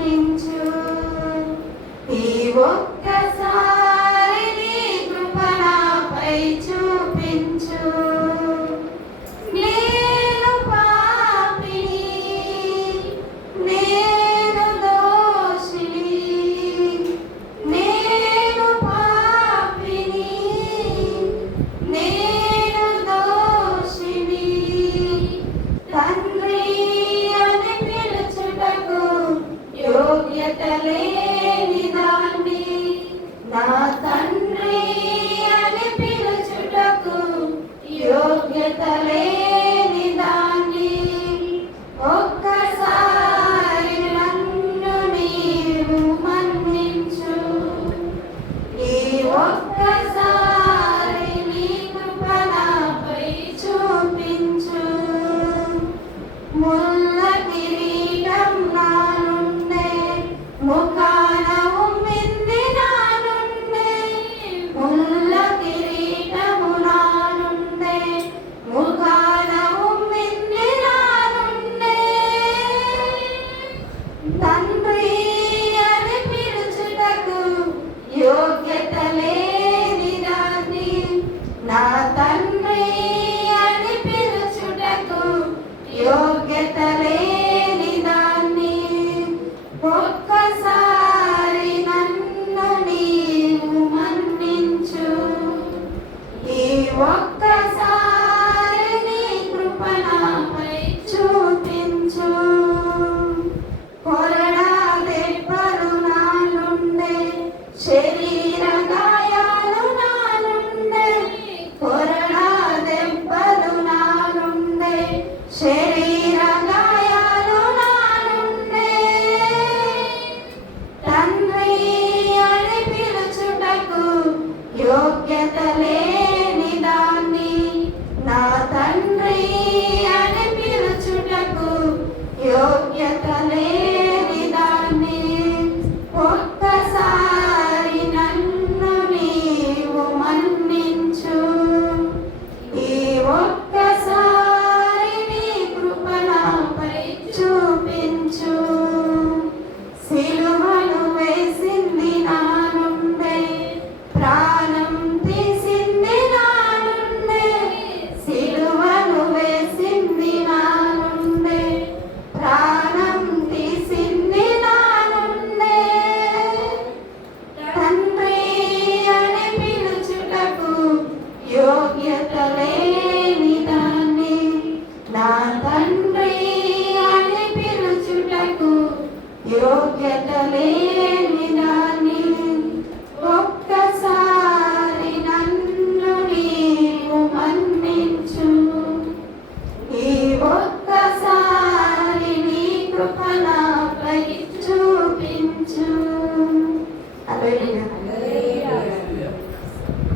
మన్నించు. ఈ ఒక్కసారి నీ కృప నాపై చూపించు. నేను పాపిని, నేను దోషిని, నేను పాపిని, నేను దోషిని. తండ్రి అని పిలుచుటకు యోగ్యత లేని దాన్ని, నా తండ్రి అని పిలుచుటకు యోగ్యత లేని దాన్ని. ఒక్కసారి నన్ను నీవు మన్నించు. ఈ ఒక్కసారి నీ కృప నాపై చూపించు. ముల్ల కిరీటం నా నుండే, ముఖాన ఉమ్మింది నా నుండే. ముల్ల కిరీటము నా నుండే, ముఖాన ఉమ్మింది నా నుండే. తండ్రి అని పిలుచుటకు యోగ్యత లేని దాన్ని, నా తండ్రి అని పిలుచుటకు యోగ్యత లేని దాన్ని. ఒక్కసారి నన్ను నీవు మన్నించు. ఈ ఒక్కసారి నీ కృప నాపై చూపించు. కొరడా దెబ్బలు నా నుండే, శరీర గాయాలు నా నుండే. కొరడా దెబ్బలు నా నుండే, శరీర గాయాలు నా నుండే. తండ్రి అని పిలుచుటకు యోగ్యత లేని దాన్ని, నా తండ్రి అని పిలుచుటకు యోగ్యత లేని దాన్ని. ఒక్కసారి నన్ను నీవు మన్నించు. ఈ ఒక్కసారి నీ కృప నాపై చూపించు. సిలువను వేసింది నా నుండే, ప్రాణం తీసింది నా నుండే. సిలువను వేసింది నా నుండే, ప్రాణం తీసింది నా నుండే. తండ్రి అని పిలుచుటకు యోగ్యత లేని దాన్ని, నా తండ్రి అని పిలుచుటకు యోగ్యత లేని దాన్ని. ఒక్కసారి నన్ను నీవు మన్నించు. ఈ ఒక్కసారి నీ కృప నాపై చూపించు. హల్లెలూయా.